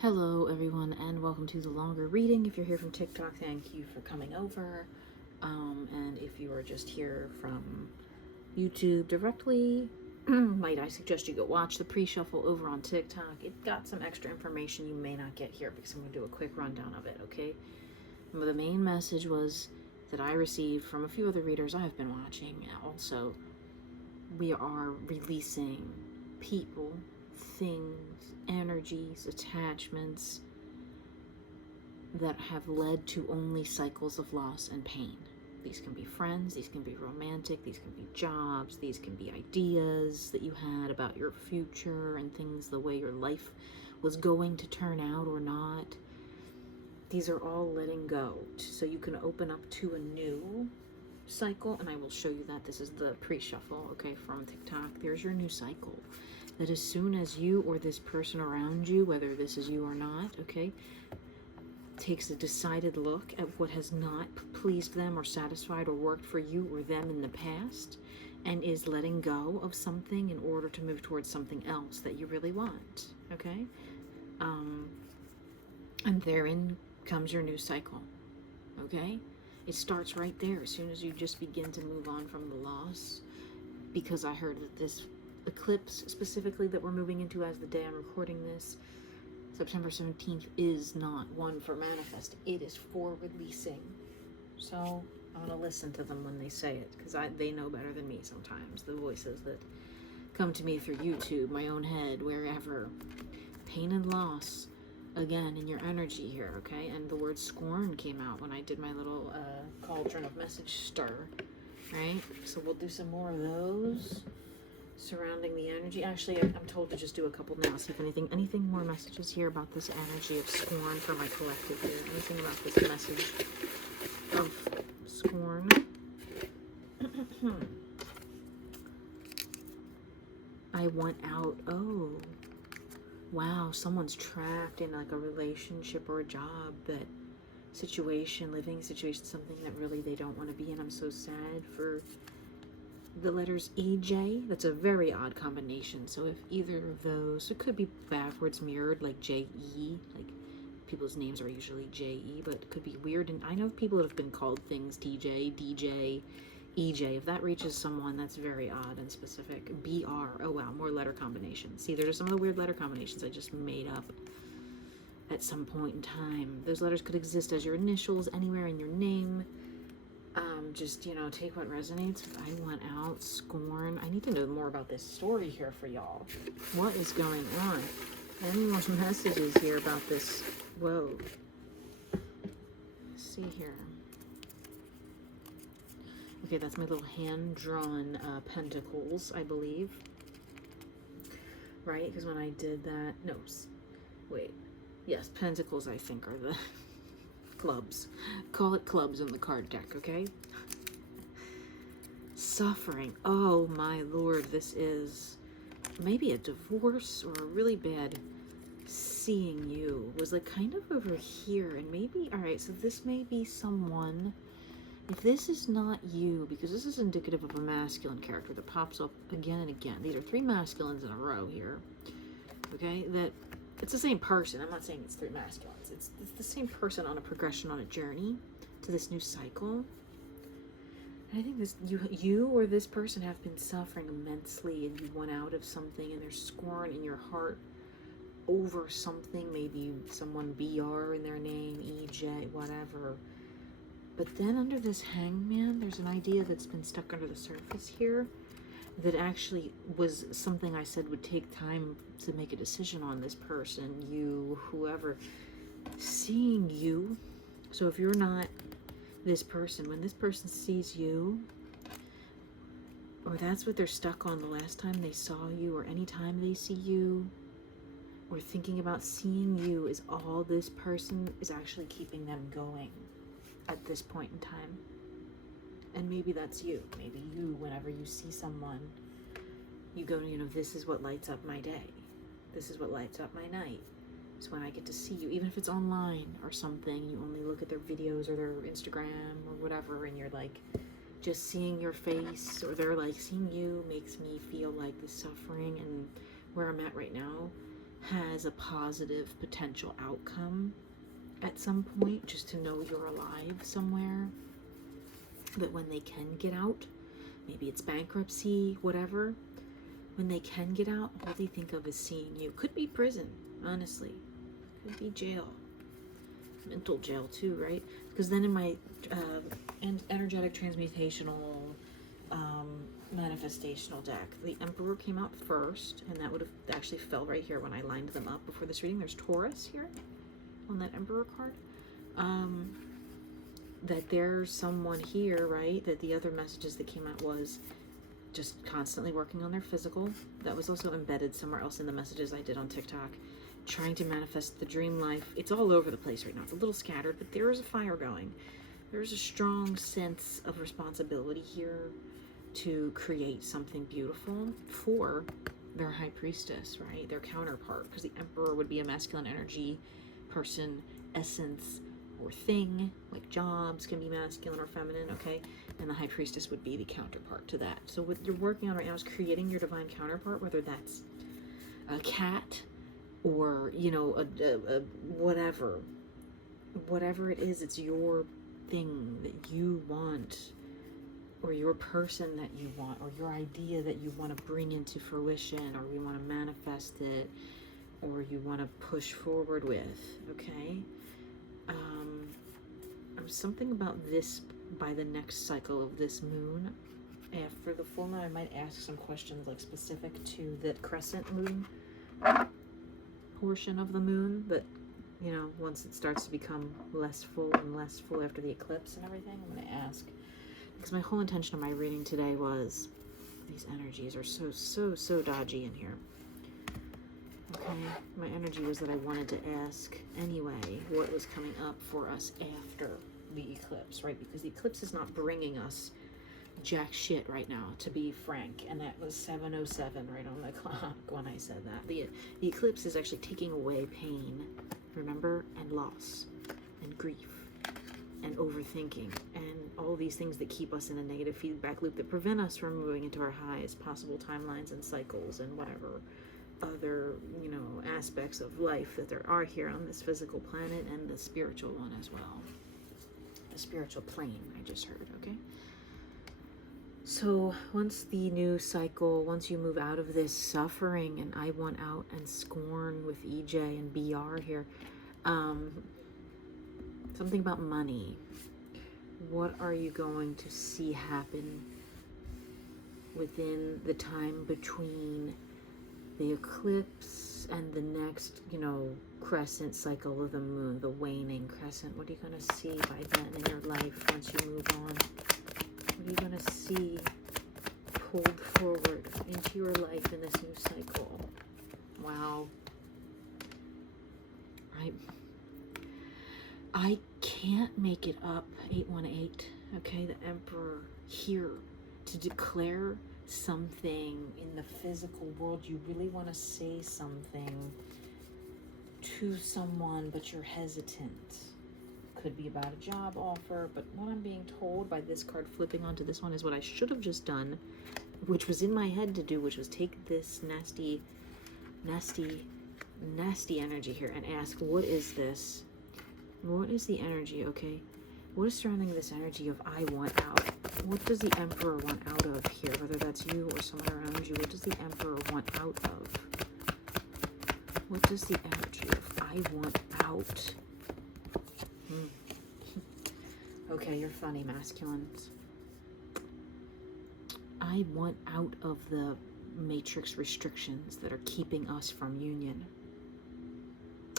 Hello everyone and welcome to the longer reading. If you're here from TikTok, thank you for coming over. And if you are just here from YouTube directly, might I suggest you go watch the pre-shuffle over on TikTok. It got some extra information you may not get here because I'm going to do a quick rundown of it, okay? But the main message was that I received from a few other readers I've been watching. Also, we are releasing people, things, energies, attachments that have led to only cycles of loss and pain. These can be friends, these can be romantic, these can be jobs, these can be ideas that you had about your future and things, the way your life was going to turn out or not. These are all letting go so you can open up to a new cycle, and I will show you that. This is the pre-shuffle, okay, from TikTok. There's your new cycle. That as soon as you or this person around you, whether this is you or not, okay, takes a decided look at what has not pleased them or satisfied or worked for you or them in the past, and is letting go of something in order to move towards something else that you really want, okay? And therein comes your new cycle, okay? It starts right there as soon as you just begin to move on from the loss, because I heard that this eclipse specifically that we're moving into as the day I'm recording this, September 17th, is not one for manifesting. It is for releasing. So I'm going to listen to them when they say it, because they know better than me sometimes. The voices that come to me through YouTube, my own head, wherever. Pain and loss, again, in your energy here, okay? And the word scorn came out when I did my little cauldron of message stir, right? So we'll do some more of those surrounding the energy. Actually, I'm told to just do a couple now, see if anything more messages here about this energy of scorn for my collective here. Anything about this message of scorn? I want out. Oh, wow, someone's trapped in like a relationship or a job, that situation, living situation, something that really they don't want to be in. I'm so sad for the letters EJ. That's a very odd combination. So if either of those, it could be backwards mirrored, like JE, like people's names are usually JE, but it could be weird. And I know people that have been called things TJ, DJ, EJ. If that reaches someone, that's very odd and specific. BR, oh wow, more letter combinations. See, there's some of the weird letter combinations I just made up at some point in time. Those letters could exist as your initials anywhere in your name. Just, take what resonates. I want out, scorn. I need to know more about this story here for y'all. What is going on? Any more messages here about this? Whoa. Let's see here. Okay, that's my little hand-drawn pentacles, I believe. Right? Because when I did that... No, wait. Yes, pentacles, I think, are the clubs. Call it clubs in the card deck, okay? Suffering. Oh, my Lord. This is maybe a divorce or a really bad seeing you. Was like kind of over here. And maybe... Alright, so this may be someone... If this is not you, because this is indicative of a masculine character that pops up again and again. These are 3 masculines in a row here. Okay? That it's the same person. I'm not saying it's 3 masculines. It's the same person on a progression, on a journey to this new cycle. And I think this you or this person have been suffering immensely, and you want out of something, and there's scorn in your heart over something. Maybe someone BR in their name, EJ, whatever. But then under this hangman, there's an idea that's been stuck under the surface here that actually was something I said would take time to make a decision on. This person, you, whoever, seeing you. So if you're not this person, when this person sees you, or that's what they're stuck on the last time they saw you, or any time they see you, or thinking about seeing you, is all this person is actually keeping them going at this point in time. And maybe that's you. Maybe you, whenever you see someone, you go, this is what lights up my day. This is what lights up my night. It's when I get to see you, even if it's online or something. You only look at their videos or their Instagram or whatever, and you're like, just seeing your face, or they're like, seeing you makes me feel like the suffering and where I'm at right now has a positive potential outcome at some point, just to know you're alive somewhere. But when they can get out, maybe it's bankruptcy, whatever, when they can get out, all they think of is seeing you. Could be prison, honestly. Could be jail. Mental jail too, right? Because then in my energetic transmutational manifestational deck, the Emperor came out first, and that would have actually fell right here when I lined them up before this reading. There's Taurus here on that Emperor card. That there's someone here, right? That the other messages that came out was just constantly working on their physical. That was also embedded somewhere else in the messages I did on TikTok. Trying to manifest the dream life. It's all over the place right now. It's a little scattered, but there is a fire going. There's a strong sense of responsibility here to create something beautiful for their high priestess, right? Their counterpart, because the Emperor would be a masculine energy person, essence, or thing, like jobs can be masculine or feminine, okay? And the high priestess would be the counterpart to that. So what you're working on right now is creating your divine counterpart, whether that's a cat or, you know, a whatever it is. It's your thing that you want, or your person that you want, or your idea that you want to bring into fruition, or you want to manifest it, or you want to push forward with, okay? Something about this by the next cycle of this moon. After the full moon, I might ask some questions like specific to the crescent moon portion of the moon, but you know, once it starts to become less full and less full after the eclipse and everything, I'm going to ask, because my whole intention of my reading today was these energies are so dodgy in here. Okay, my energy was that I wanted to ask anyway what was coming up for us after the eclipse, right? Because the eclipse is not bringing us jack shit right now, to be frank, and that was 7:07 right on the clock when I said that. The eclipse is actually taking away pain, remember, and loss, and grief, and overthinking, and all these things that keep us in a negative feedback loop that prevent us from moving into our highest possible timelines and cycles and whatever other, you know, aspects of life that there are here on this physical planet, and the spiritual one as well. The spiritual plane, I just heard, okay? So once the new cycle, once you move out of this suffering, and I want out and scorn with EJ and BR here, something about money. What are you going to see happen within the time between the eclipse and the next, you know, crescent cycle of the moon, the waning crescent? What are you going to see by then in your life once you move on? What are you going to see pulled forward into your life in this new cycle? Wow. I can't make it up, 818, okay? The Emperor here to declare something in the physical world. You really want to say something to someone, but you're hesitant. Could be about a job offer, but what I'm being told by this card flipping onto this one is what I should have just done, which was in my head to do, which was take this nasty energy here and ask, what is this? What is the energy, okay? What is surrounding this energy of I want out? What does the Emperor want out of here? Whether that's you or someone around you, what does the Emperor want out of? What does the energy of I want out? Okay, you're funny, masculines. I want out of the matrix restrictions that are keeping us from union.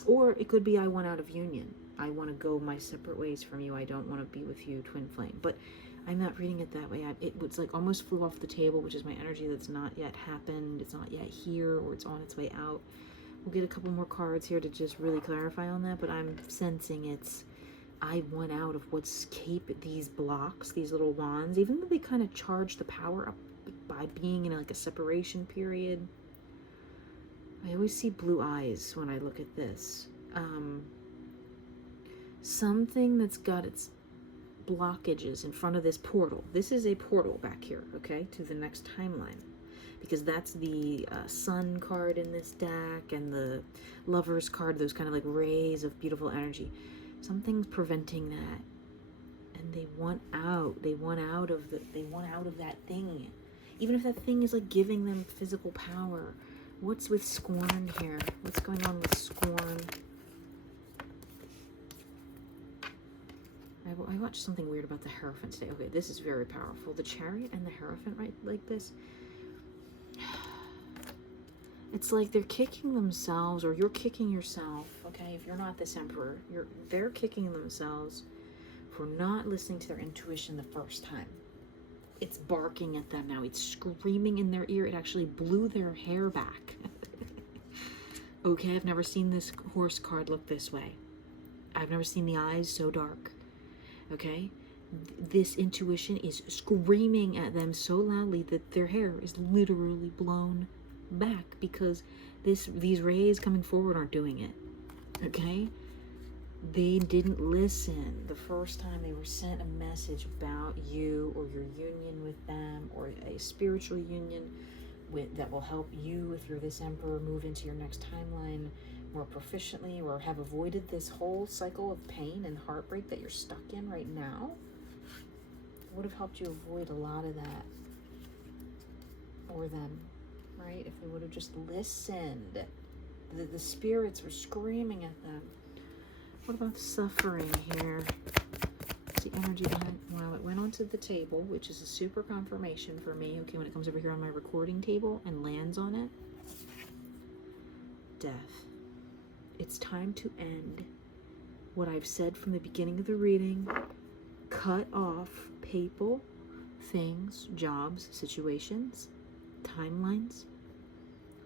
Or it could be I want out of union. I want to go my separate ways from you. I don't want to be with you, twin flame. But I'm not reading it that way. It was like almost flew off the table, which is my energy that's not yet happened. It's not yet here, or it's on its way out. We'll get a couple more cards here to just really clarify on that, but I'm sensing it's I want out of what's keep these blocks, these little wands, even though they kind of charge the power up by being in like a separation period. I always see blue eyes when I look at this. Something that's got its blockages in front of this portal. This is a portal back here, okay, to the next timeline. because that's the sun card in this deck, and the Lovers card, those kind of like rays of beautiful energy. Something's preventing that, and they want out. They want out of that thing, even if that thing is like giving them physical power. What's with scorn here? What's going on with scorn? I watched something weird about the Hierophant today. Okay, this is very powerful. The Chariot and the Hierophant, right, like this. It's like they're kicking themselves, or you're kicking yourself, okay? If you're not this Emperor, they're kicking themselves for not listening to their intuition the first time. It's barking at them now. It's screaming in their ear. It actually blew their hair back. Okay, I've never seen this horse card look this way. I've never seen the eyes so dark. Okay? This intuition is screaming at them so loudly that their hair is literally blown back, because these rays coming forward aren't doing it. Okay? They didn't listen the first time they were sent a message about you, or your union with them, or a spiritual union that will help you, if you're this Emperor, move into your next timeline more proficiently, or have avoided this whole cycle of pain and heartbreak that you're stuck in right now. It would have helped you avoid a lot of that, or them, right? If they would have just listened. The spirits were screaming at them. What about suffering here? What's the energy behind? Wow, it went onto the table, which is a super confirmation for me. Okay, when it comes over here on my recording table and lands on it. Death. It's time to end what I've said from the beginning of the reading. Cut off people, things, jobs, situations, timelines,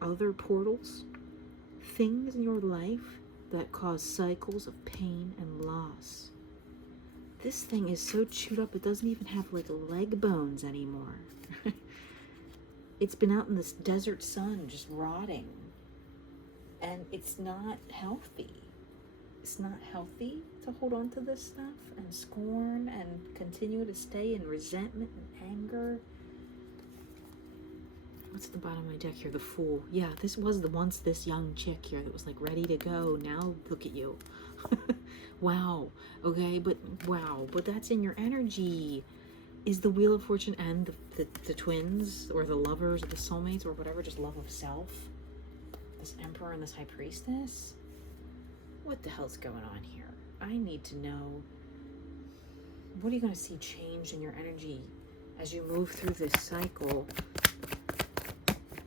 other portals, things in your life that cause cycles of pain and loss. This thing is so chewed up, it doesn't even have like leg bones anymore. It's been out in this desert sun just rotting, and it's not healthy. It's not healthy to hold on to this stuff and scorn and continue to stay in resentment and anger. What's at the bottom of my deck here? The Fool. Yeah, this was once this young chick here that was like ready to go. Now look at you. Wow. Okay, but wow. But that's in your energy. Is the Wheel of Fortune and the twins, or the lovers, or the soulmates, or whatever, just love of self? This Emperor and this High Priestess? What the hell's going on here? I need to know. What are you going to see change in your energy as you move through this cycle?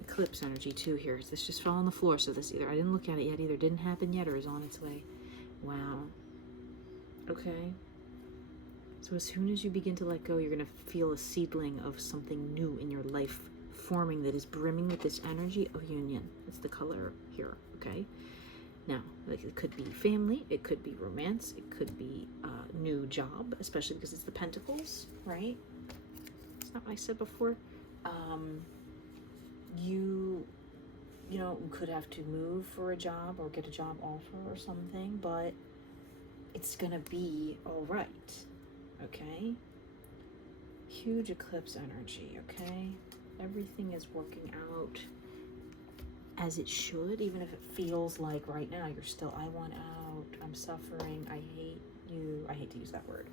Eclipse energy too here. This just fell on the floor, so this I didn't look at it yet, either didn't happen yet or is on its way. Wow. Okay. So as soon as you begin to let go, you're going to feel a seedling of something new in your life forming that is brimming with this energy of union. It's the color here, okay? Now, like, it could be family, it could be romance, it could be a new job, especially because it's the Pentacles, right? It's not what I said before. You know, could have to move for a job or get a job offer or something, but it's gonna be all right, okay? Huge eclipse energy, okay? Everything is working out as it should, even if it feels like right now you're still, I want out, I'm suffering, I hate you. I hate to use that word.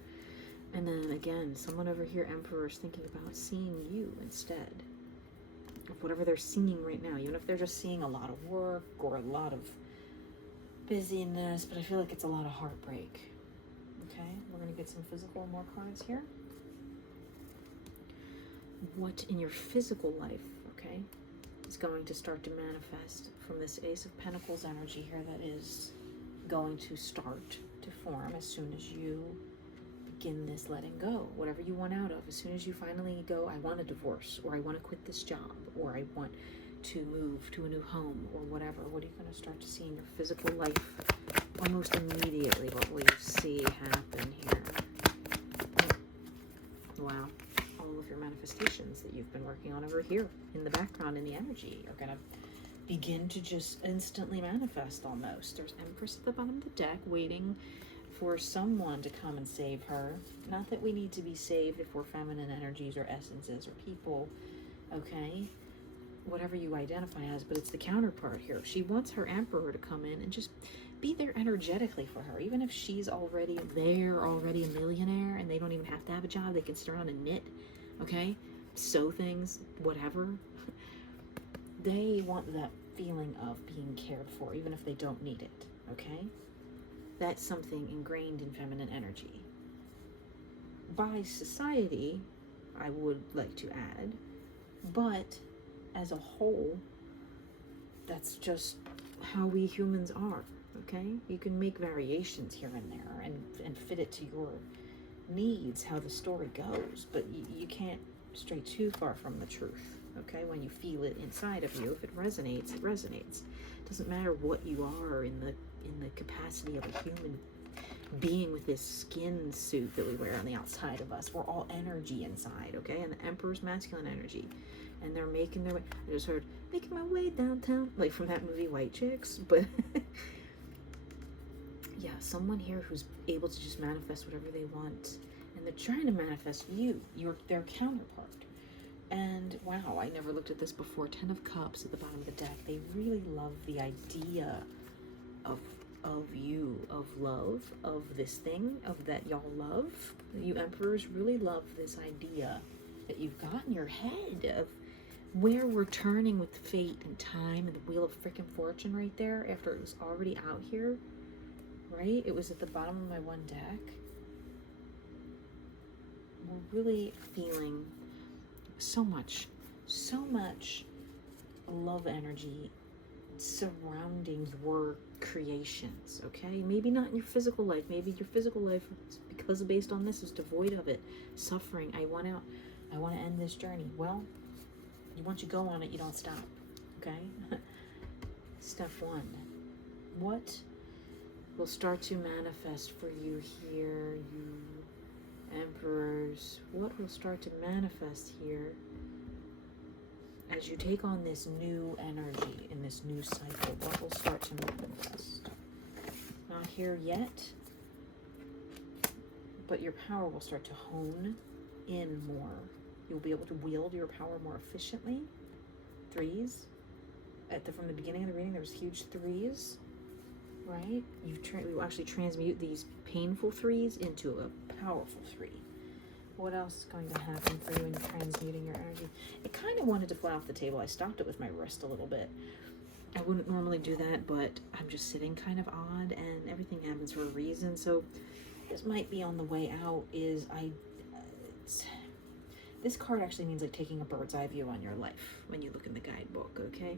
And then again, someone over here, Emperor, is thinking about seeing you instead of whatever they're seeing right now, even if they're just seeing a lot of work or a lot of busyness, but I feel like it's a lot of heartbreak. Okay, we're going to get some physical more cards here. What in your physical life, okay, is going to start to manifest from this Ace of Pentacles energy here that is going to start to form as soon as you begin this letting go, whatever you want out of. As soon as you finally go, I want a divorce, or I want to quit this job, or I want to move to a new home, or whatever, what are you going to start to see in your physical life almost immediately? What will you see happen here? Wow. All of your manifestations that you've been working on over here in the background in the energy are going to begin to just instantly manifest almost. There's Empress at the bottom of the deck waiting for someone to come and save her. Not that we need to be saved if we're feminine energies or essences or people, okay? whatever you identify as, but it's the counterpart here. She wants her emperor to come in and just be there energetically for her, even if she's already a millionaire and they don't even have to have a job. They can sit around and knit, okay, sew things, whatever. They want that feeling of being cared for, even if they don't need it, okay? That's something ingrained in feminine energy. By society, I would like to add, but as a whole, that's just how we humans are, okay? You can make variations here and there and fit it to your needs, how the story goes, but you can't stray too far from the truth, okay? When you feel it inside of you, if it resonates, it resonates. It doesn't matter what you are in the capacity of a human being with this skin suit that we wear on the outside of us. We're all energy inside, okay? And the Emperor's masculine energy. And they're making their way. I just heard, making my way downtown, like from that movie White Chicks. But yeah, someone here who's able to just manifest whatever they want. And they're trying to manifest you, their counterpart. And wow, I never looked at this before. 10 of Cups at the bottom of the deck. They really love the idea of you, of love, of this thing, of that y'all love. You emperors really love this idea that you've got in your head of where we're turning with fate and time and the wheel of frickin' fortune right there after it was already out here, right? It was at the bottom of my one deck. We're really feeling so much love energy surrounding your creations, okay? Maybe not in your physical life. Maybe your physical life, because based on this, is devoid of it. Suffering. I want to end this journey. Well, once you go on it, you don't stop, okay? Step 1. What will start to manifest for you here, you emperors? What will start to manifest here as you take on this new energy in this new cycle? What will start to manifest? Not here yet, but your power will start to hone in more. You'll be able to wield your power more efficiently. 3s. From the beginning of the reading, there was huge 3s, right? You will actually transmute these painful 3s into a powerful 3. What else is going to happen for you in transmuting your energy? It kind of wanted to fly off the table. I stopped it with my wrist a little bit. I wouldn't normally do that, but I'm just sitting kind of odd, and everything happens for a reason. So this might be on the way out. This card actually means like taking a bird's eye view on your life when you look in the guidebook, okay?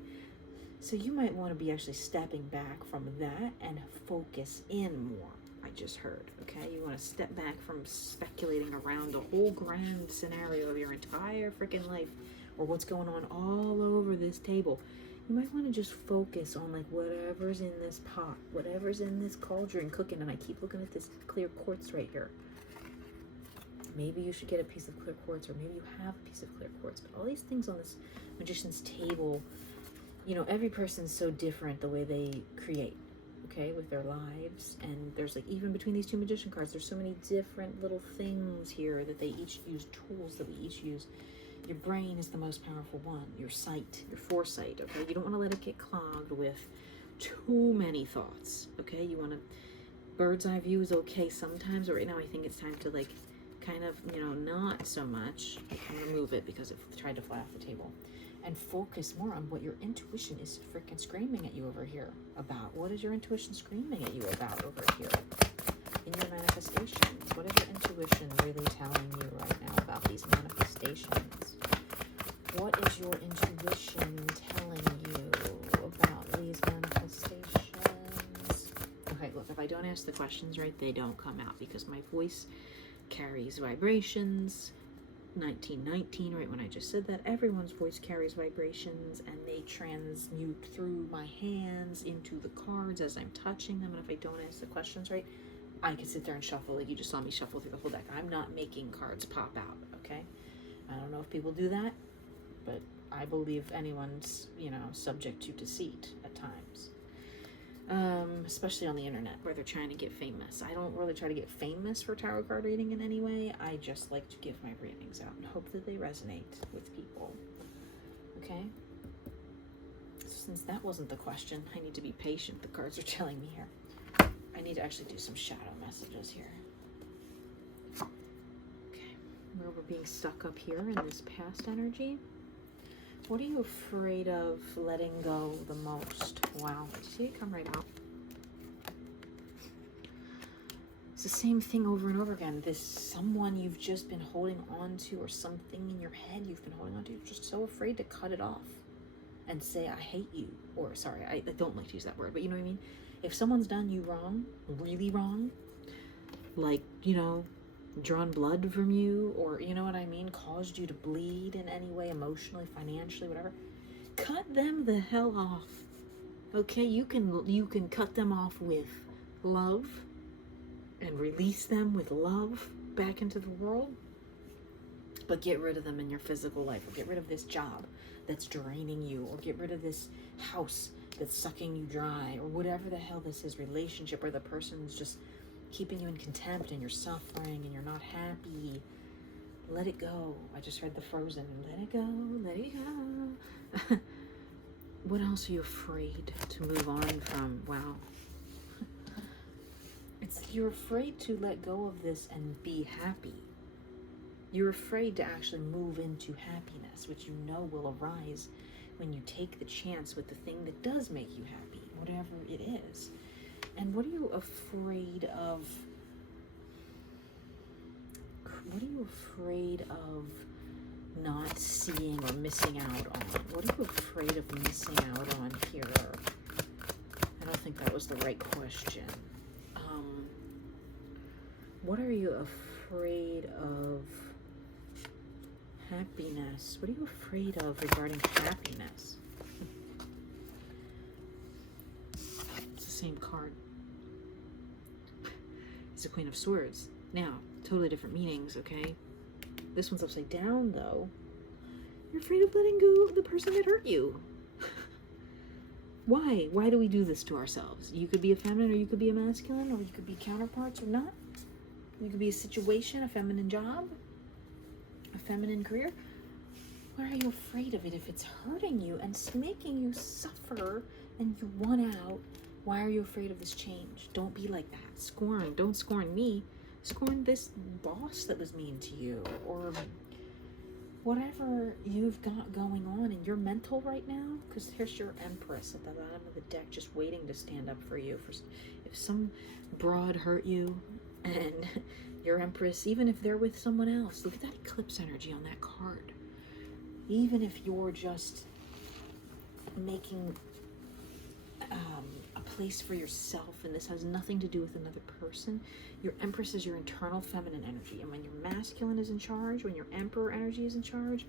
So you might want to be actually stepping back from that and focus in more. I just heard, okay? You want to step back from speculating around the whole grand scenario of your entire freaking life or what's going on all over this table. You might want to just focus on like whatever's in this pot, whatever's in this cauldron cooking. And I keep looking at this clear quartz right here. Maybe you should get a piece of clear quartz, or maybe you have a piece of clear quartz. But all these things on this magician's table, you know, every person's so different the way they create, okay, with their lives. And there's like, even between these two magician cards, there's so many different little things here that they each use, tools that we each use. Your brain is the most powerful one. Your sight, your foresight, okay? You don't want to let it get clogged with too many thoughts, okay? You want to, bird's eye view is okay sometimes, but right now I think it's time to like kind of, you know, not so much. I'm gonna move it because it tried to fly off the table. And focus more on what your intuition is freaking screaming at you over here about. What is your intuition screaming at you about over here in your manifestations? What is your intuition really telling you right now about these manifestations? What is your intuition telling you about these manifestations? Okay, look, if I don't ask the questions right, they don't come out because my voice carries vibrations. 1919, right when I just said that, everyone's voice carries vibrations and they transmute through my hands into the cards as I'm touching them. And if I don't ask the questions right, I can sit there and shuffle like you just saw me shuffle through the whole deck. I'm not making cards pop out, okay? I don't know if people do that, but I believe anyone's, you know, subject to deceit at times. Especially on the internet where they're trying to get famous. I don't really try to get famous for tarot card reading in any way. I just like to give my readings out and hope that they resonate with people. Okay? since that wasn't the question, I need to be patient. The cards are telling me here. I need to actually do some shadow messages here. Okay, where we're being stuck up here in this past energy. What are you afraid of letting go the most? Wow, see it come right out. It's the same thing over and over again. This someone you've just been holding on to, or something in your head you've been holding on to. You're just so afraid to cut it off and say, I hate you. Or, sorry, I don't like to use that word, but you know what I mean? If someone's done you wrong, really wrong, like, you know, drawn blood from you, or, you know what I mean, caused you to bleed in any way, emotionally, financially, whatever, cut them the hell off. Okay? You can cut them off with love, and release them with love back into the world, but get rid of them in your physical life, or get rid of this job that's draining you, or get rid of this house that's sucking you dry, or whatever the hell this is, relationship, or the person's just keeping you in contempt and you're suffering and you're not happy. Let it go. I just read the Frozen. Let it go, let it go. What else are you afraid to move on from? Wow. You're afraid to let go of this and be happy. You're afraid to actually move into happiness, which you know will arise when you take the chance with the thing that does make you happy, whatever it is. And what are you afraid of? What are you afraid of not seeing or missing out on? What are you afraid of missing out on here? I don't think that was the right question. What are you afraid of? Happiness. What are you afraid of regarding happiness? It's the same card. It's the Queen of Swords. Now, totally different meanings, okay? This one's upside down, though. You're afraid of letting go of the person that hurt you. Why? Why do we do this to ourselves? You could be a feminine, or you could be a masculine, or you could be counterparts or not. You could be a situation, a feminine job, a feminine career. Why are you afraid of it if it's hurting you and making you suffer and you want out? Why are you afraid of this change? Don't be like that. Scorn. Don't scorn me. Scorn this boss that was mean to you, or whatever you've got going on in your mental right now, because there's your Empress at the bottom of the deck just waiting to stand up for you. If some broad hurt you, and your Empress, even if they're with someone else, look at that eclipse energy on that card. Even if you're just making a place for yourself, and this has nothing to do with another person, your Empress is your internal feminine energy. And when your masculine is in charge, when your Emperor energy is in charge,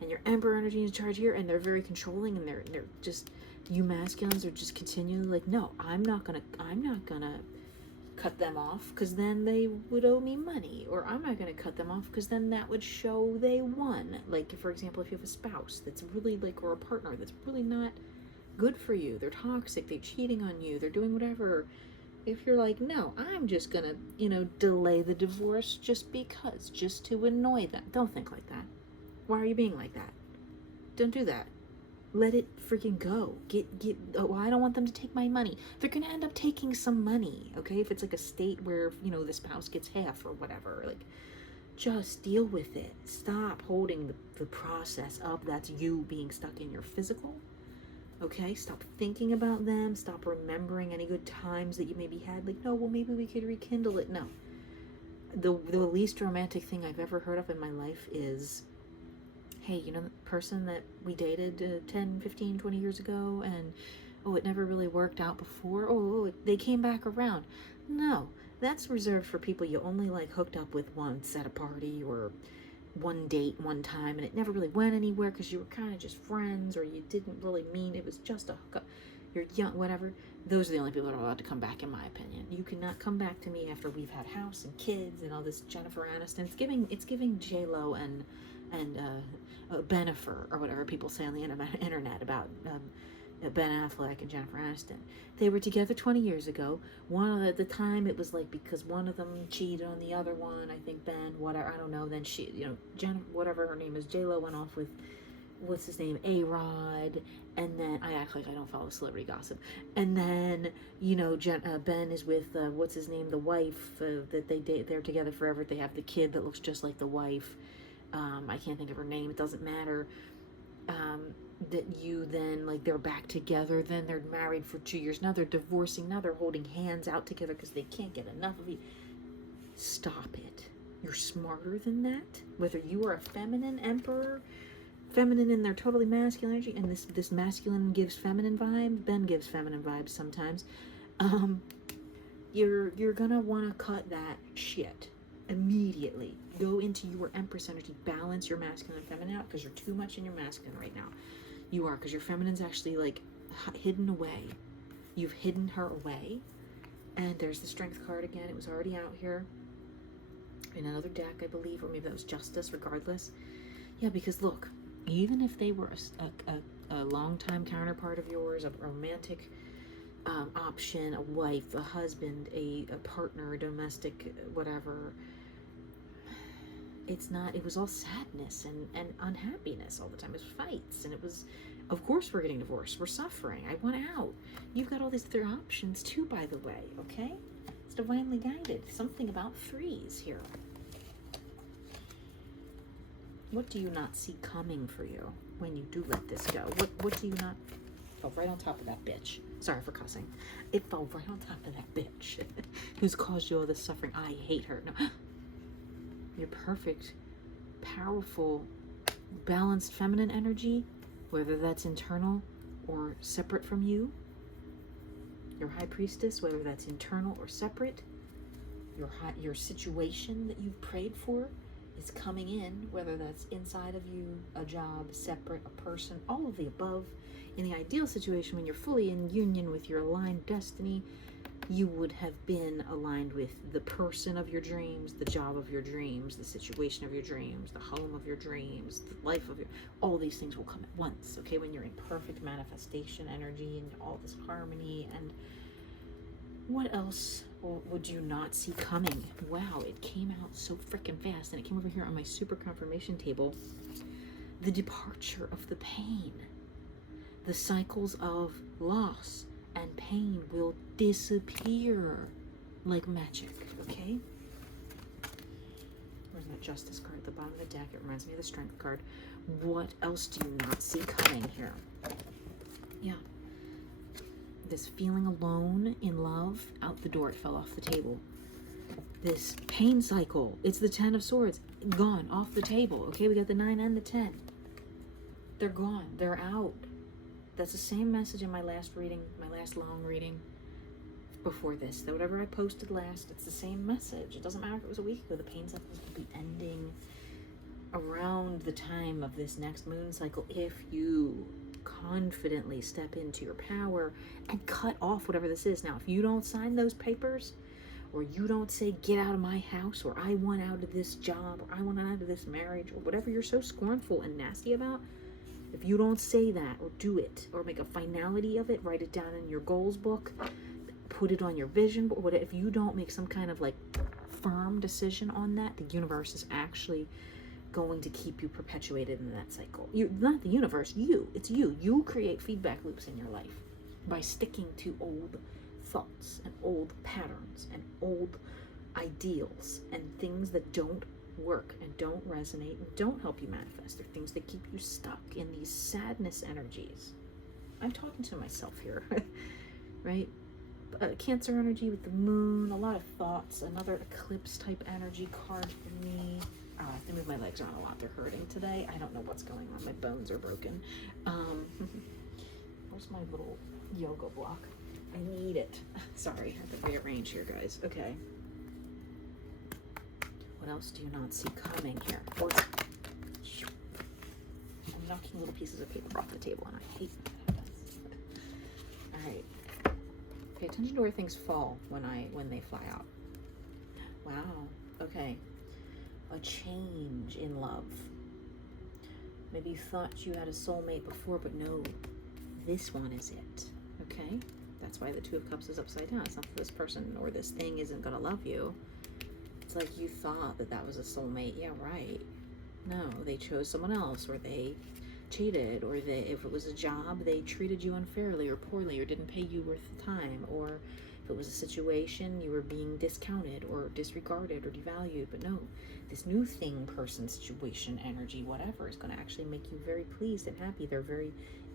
and your Emperor energy is in charge here, and they're very controlling, and they're just, you masculines are just continually like, no, I'm not gonna cut them off, because then they would owe me money, or I'm not going to cut them off because then that would show they won. Like, for example, if you have a spouse that's really like, or a partner that's really not good for you, they're toxic, they're cheating on you, they're doing whatever, if you're like, no, I'm just going to, delay the divorce just because, just to annoy them. Don't think like that. Why are you being like that? Don't do that. Let it freaking go. Oh, I don't want them to take my money. They're going to end up taking some money, okay? If it's like a state where, the spouse gets half or whatever, like, just deal with it. Stop holding the process up. That's you being stuck in your physical, okay? Stop thinking about them. Stop remembering any good times that you maybe had. Like, no, well, maybe we could rekindle it. No. The least romantic thing I've ever heard of in my life is, hey, the person that we dated 10, 15, 20 years ago, and, it never really worked out before. They came back around. No, that's reserved for people you only, hooked up with once at a party, or one date one time, and it never really went anywhere because you were kind of just friends, or you didn't really mean it was just a hookup. You're young, whatever. Those are the only people that are allowed to come back, in my opinion. You cannot come back to me after we've had house and kids and all this Jennifer Aniston. It's giving J-Lo and Benifer, or whatever people say on the internet about Ben Affleck and Jennifer Aniston. They were together 20 years ago. At the time, it was because one of them cheated on the other one. I think Ben, whatever, I don't know. Then she, Jen, whatever her name is, J-Lo went off with what's his name, A-Rod, and then I act like I don't follow celebrity gossip, and then Ben is with what's his name, the wife that they date. They're together forever. They have the kid that looks just like the wife. I can't think of her name. It doesn't matter. That you then, like, they're back together. Then they're married for 2 years. Now they're divorcing. Now they're holding hands out together because they can't get enough of you. Stop it. You're smarter than that. Whether you are a feminine emperor, feminine in their totally masculine energy, and this masculine gives feminine vibe. Ben gives feminine vibes sometimes. You're gonna want to cut that shit immediately. Go into your Empress energy. Balance your masculine and feminine out, because you're too much in your masculine right now. You are, because your feminine's actually like hidden away. You've hidden her away. And there's the Strength card again. It was already out here in another deck, I believe, or maybe that was Justice. Regardless, yeah, because look, even if they were a long-time counterpart of yours, a romantic option, a wife, a husband, a partner, a domestic, whatever, it's not, it was all sadness and unhappiness all the time. It was fights, and it was, of course we're getting divorced, we're suffering, I want out. You've got all these other options too, by the way, okay? It's divinely guided. Something about threes here. What do you not see coming for you when you do let this go? What do you not... Fell right on top of that bitch. Sorry for cussing. It fell right on top of that bitch who's caused you all this suffering. I hate her. No. Your perfect, powerful, balanced feminine energy, whether that's internal or separate from you. Your high priestess, whether that's internal or separate. Your situation that you've prayed for is coming in, whether that's inside of you, a job, separate, a person, all of the above. In the ideal situation, when you're fully in union with your aligned destiny, you would have been aligned with the person of your dreams, the job of your dreams, the situation of your dreams, the home of your dreams, the life of your... All these things will come at once, okay? When you're in perfect manifestation energy and all this harmony. And what else would you not see coming? Wow, it came out so freaking fast, and it came over here on my super confirmation table. The departure of the pain. The cycles of loss and pain will disappear like magic, okay? Where's that Justice card at the bottom of the deck? It reminds me of the Strength card. What else do you not see coming here? Yeah. This feeling alone in love, out the door. It fell off the table. This pain cycle. It's the 10 of Swords. Gone. Off the table. Okay, we got the 9 and the 10. They're gone. They're out. That's the same message in my last reading, my last long reading before this. That whatever I posted last, it's the same message. It doesn't matter if it was a week ago. The pain cycles will be ending around the time of this next moon cycle if you confidently step into your power and cut off whatever this is. Now, if you don't sign those papers, or you don't say, get out of my house, or I want out of this job, or I want out of this marriage, or whatever you're so scornful and nasty about, if you don't say that or do it or make a finality of it, write it down in your goals book, put it on your vision board, if you don't make some kind of like firm decision on that, the universe is actually going to keep you perpetuated in that cycle. Not the universe, you. It's you. You create feedback loops in your life by sticking to old thoughts and old patterns and old ideals and things that don't work and don't resonate and don't help you manifest. They're things that keep you stuck in these sadness energies. I'm talking to myself here, right? Cancer energy with the moon, a lot of thoughts, another eclipse type energy card for me. Oh, I have to move my legs around a lot. They're hurting today. I don't know what's going on. My bones are broken. Where's my little yoga block? I need it. Sorry, I have to rearrange here, guys. Okay. What else do you not see coming here? I'm knocking little pieces of paper off the table, and I hate when that happens. All right. Pay attention to where things fall when they fly out. Wow. Okay. A change in love. Maybe you thought you had a soulmate before, but no, this one is it. Okay? That's why the 2 of Cups is upside down. It's not that this person or this thing isn't gonna love you. It's like you thought that was a soulmate. Yeah, right. No, they chose someone else, or they cheated, or if it was a job, they treated you unfairly or poorly or didn't pay you worth the time, or if it was a situation, you were being discounted or disregarded or devalued. But no, this new thing, person, situation, energy, whatever, is going to actually make you very pleased and happy.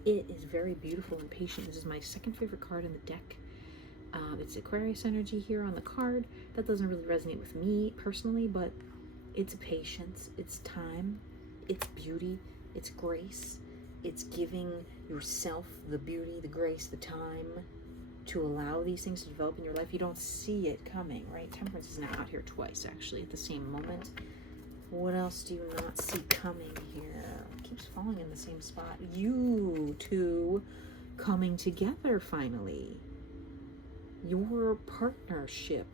It is very beautiful and patient. This is my second favorite card in the deck. It's Aquarius energy here on the card. That doesn't really resonate with me personally, but it's patience, it's time, it's beauty, it's grace. It's giving yourself the beauty, the grace, the time to allow these things to develop in your life. You don't see it coming, right? Temperance is now out here twice, actually, at the same moment. What else do you not see coming here? It keeps falling in the same spot. You two coming together finally. Your partnership.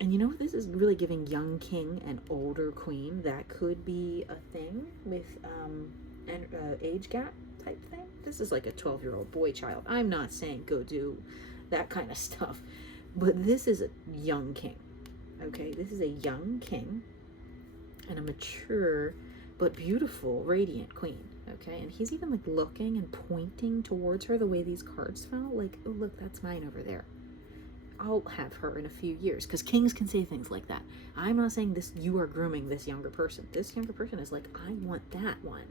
And you know, this is really giving young king and older queen. That could be a thing with age gap type thing. This is like a 12-year-old boy child. I'm not saying go do that kind of stuff, but this is a young king. Okay, this is a young king and a mature but beautiful, radiant queen. Okay, and he's even like looking and pointing towards her the way these cards felt. Like, oh look, that's mine over there. I'll have her in a few years, because kings can say things like that. I'm not saying this, you are grooming this younger person. This younger person is like, I want that one.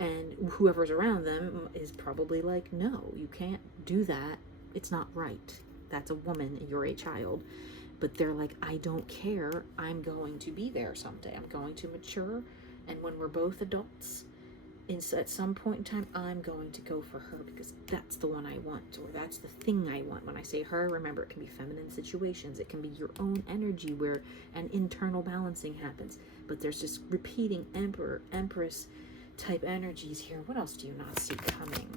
And whoever's around them is probably like, no, you can't do that. It's not right. That's a woman, you're a child. But they're like, I don't care. I'm going to be there someday. I'm going to mature. And when we're both adults, at some point in time, I'm going to go for her because that's the one I want, or that's the thing I want. When I say her, remember, it can be feminine situations. It can be your own energy where an internal balancing happens. But there's just repeating emperor, empress type energies here. What else do you not see coming?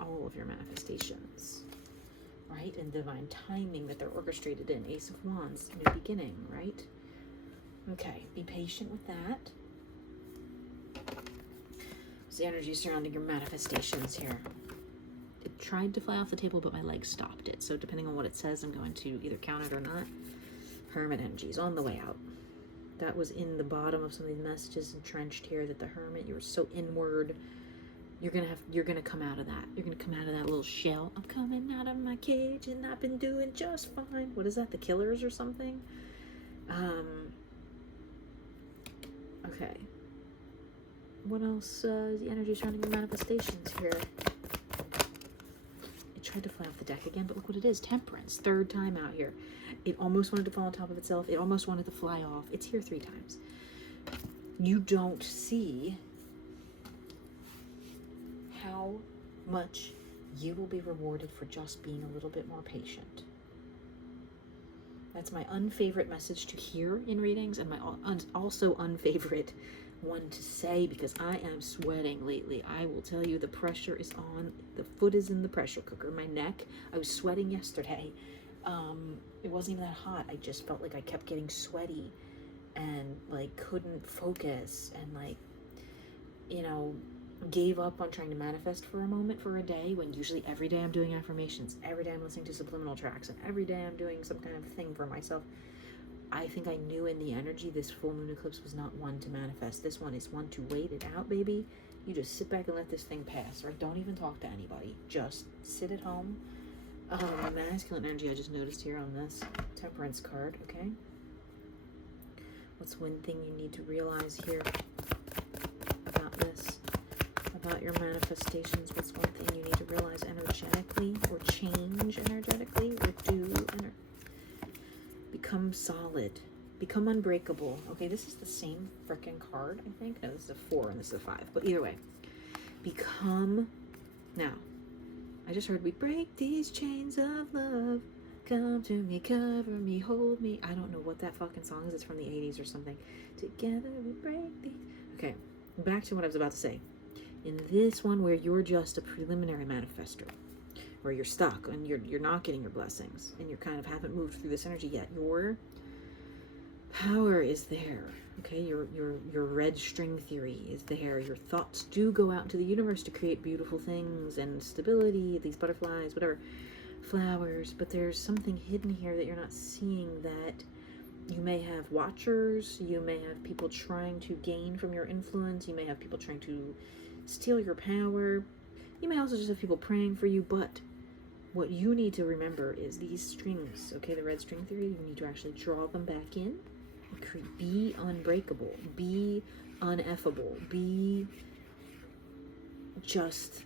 All of your manifestations, right? And divine timing that they're orchestrated in. Ace of Wands, new beginning, right? Okay, be patient with that. It's the energy surrounding your manifestations here. It tried to fly off the table, but my leg stopped it. So depending on what it says, I'm going to either count it or not. Hermit energies on the way out. That was in the bottom of some of these messages entrenched here, that the Hermit, you were so inward. You're gonna come out of that. You're gonna come out of that little shell. I'm coming out of my cage and I've been doing just fine. What is that? The Killers or something? Okay. What else? The energy surrounding your manifestations here. It tried to fly off the deck again, but look what it is. Temperance. Third time out here. It almost wanted to fall on top of itself. It almost wanted to fly off. It's here 3 times. You don't see how much you will be rewarded for just being a little bit more patient. That's my unfavorite message to hear in readings, and my also unfavorite one to say, because I am sweating lately. I will tell you, the pressure is on. The foot is in the pressure cooker. My neck, I was sweating yesterday. It wasn't even that hot. I just felt like I kept getting sweaty and like couldn't focus, and like, you know, gave up on trying to manifest for a moment, for a day, when usually every day I'm doing affirmations, every day I'm listening to subliminal tracks, and every day I'm doing some kind of thing for myself. I think I knew in the energy this full moon eclipse was not one to manifest. This one is one to wait it out, baby. You just sit back and let this thing pass, right? Don't even talk to anybody. Just sit at home. Masculine energy I just noticed here on this Temperance card, okay? What's one thing you need to realize here about this? About your manifestations? What's one thing you need to realize energetically, or change energetically, or do? Become solid. Become unbreakable. Okay, this is the same freaking card, I think. No, this is a 4 and this is a 5. But either way, become. Now, I just heard, we break these chains of love. Come to me, cover me, hold me. I don't know what that fucking song is. It's from the 80s or something. Together we break these. Okay, back to what I was about to say. In this one, where you're just a preliminary manifester, or you're stuck and you're not getting your blessings, and you kind of haven't moved through this energy yet, your power is there. Okay, your red string theory is there. Your thoughts do go out into the universe to create beautiful things and stability, these butterflies, whatever, flowers, but there's something hidden here that you're not seeing, that You may have watchers, you may have people trying to gain from your influence, you may have people trying to steal your power, you may also just have people praying for you, but what you need to remember is these strings, okay, the red string theory, you need to actually draw them back in. Be unbreakable, be uneffable, be just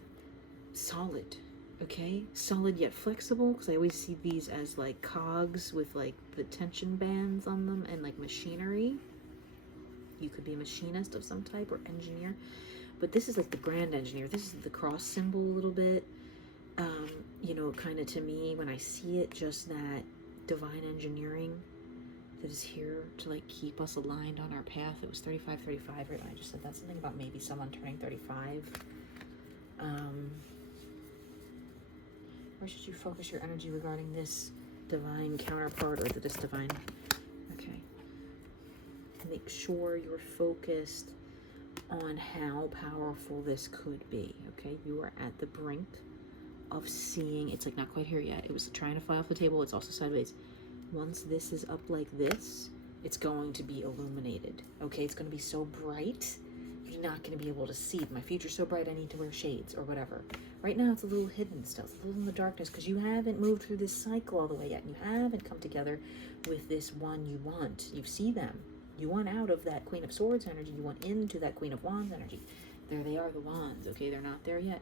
solid, okay? Solid yet flexible, because I always see these as like cogs with like the tension bands on them and like machinery. You could be a machinist of some type or engineer, but this is like the grand engineer. This is the cross symbol a little bit. You know, kind of to me, when I see it, just that divine engineering that is here to like keep us aligned on our path. It was 35, right? I just said that, something about maybe someone turning 35. Where should you focus your energy regarding this divine counterpart or this divine? Okay. Make sure you're focused on how powerful this could be. Okay, you are at the brink of seeing. It's like not quite here yet. It was trying to fly off the table. It's also sideways. Once this is up like this, it's going to be illuminated. Okay, it's going to be so bright, you're not going to be able to see. My future's so bright, I need to wear shades or whatever. Right now, it's a little hidden still. It's a little in the darkness because you haven't moved through this cycle all the way yet. And you haven't come together with this one you want. You see them. You want out of that Queen of Swords energy. You want into that Queen of Wands energy. There they are, the wands. Okay, they're not there yet.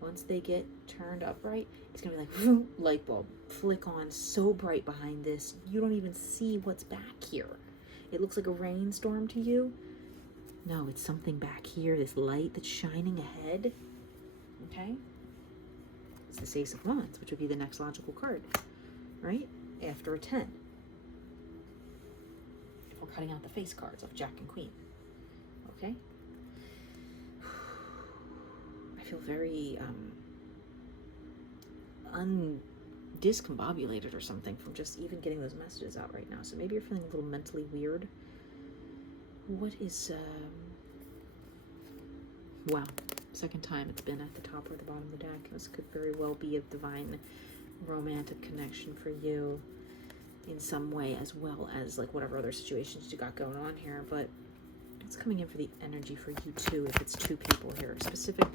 Once they get turned upright, it's going to be like, light bulb, flick on, so bright behind this. You don't even see what's back here. It looks like a rainstorm to you. No, it's something back here, this light that's shining ahead. Okay? It's the Ace of Wands, which would be the next logical card, right? After a 10. If we're cutting out the face cards of Jack and Queen. Okay? I feel very discombobulated or something from just even getting those messages out right now. So maybe you're feeling a little mentally weird. What is wow, second time it's been at the top or the bottom of the deck. This could very well be a divine romantic connection for you in some way, as well as like whatever other situations you got going on here. But it's coming in for the energy for you too, if it's two people here. Specific,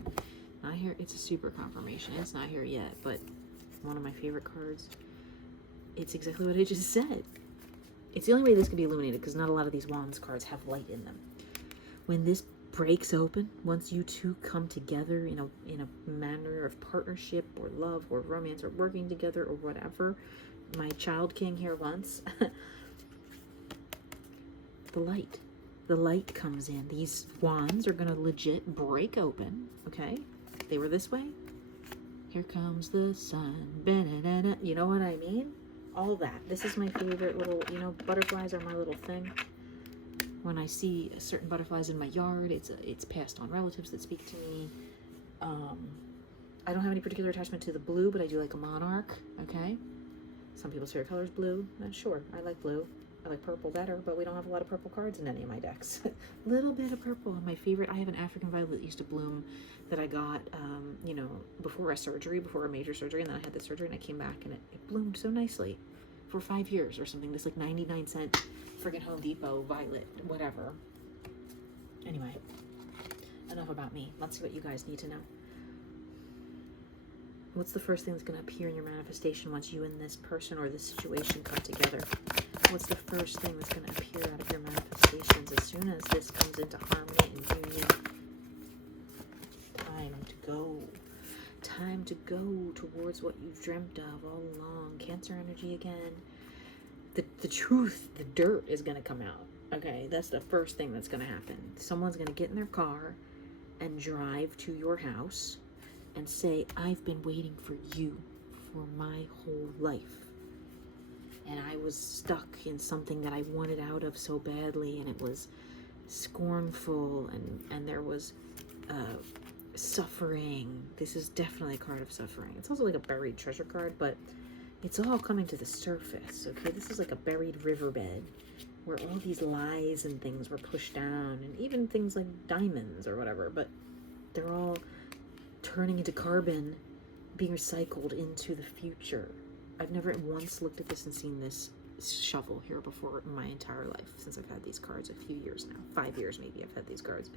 not here, it's a super confirmation. It's not here yet, but one of my favorite cards. It's exactly what I just said. It's the only way this can be illuminated, because not a lot of these wands cards have light in them. When this breaks open, once you two come together in a manner of partnership or love or romance or working together or whatever, my child king here once, the light comes in. These wands are gonna legit break open. Okay, they were this way. Here comes the sun. Ba-da-da-da. You know what I mean? All that. This is my favorite little, butterflies are my little thing. When I see certain butterflies in my yard, it's passed on relatives that speak to me. I don't have any particular attachment to the blue, but I do like a monarch, okay? Some people's favorite color is blue. Sure, I like blue. I like purple better, but we don't have a lot of purple cards in any of my decks. Little bit of purple. My favorite, I have an African violet that used to bloom that I got, before a surgery, before a major surgery, and then I had the surgery and I came back and it bloomed so nicely for 5 years or something. This like 99-cent friggin' Home Depot violet, whatever. Anyway, enough about me. Let's see what you guys need to know. What's the first thing that's going to appear in your manifestation once you and this person or this situation come together? What's the first thing that's going to appear out of your manifestations as soon as this comes into harmony and union? Time to go towards what you've dreamt of all along. Cancer energy again. The truth, the dirt is going to come out. Okay, that's the first thing that's going to happen. Someone's going to get in their car and drive to your house and say, I've been waiting for you for my whole life. And I was stuck in something that I wanted out of so badly, and it was scornful, and there was suffering. This is definitely a card of suffering. It's also like a buried treasure card, but it's all coming to the surface, okay? This is like a buried riverbed where all these lies and things were pushed down, and even things like diamonds or whatever, but they're all turning into carbon, being recycled into the future. I've never once looked at this and seen this shovel here before in my entire life, since I've had these cards a few years now. 5 years maybe I've had these cards.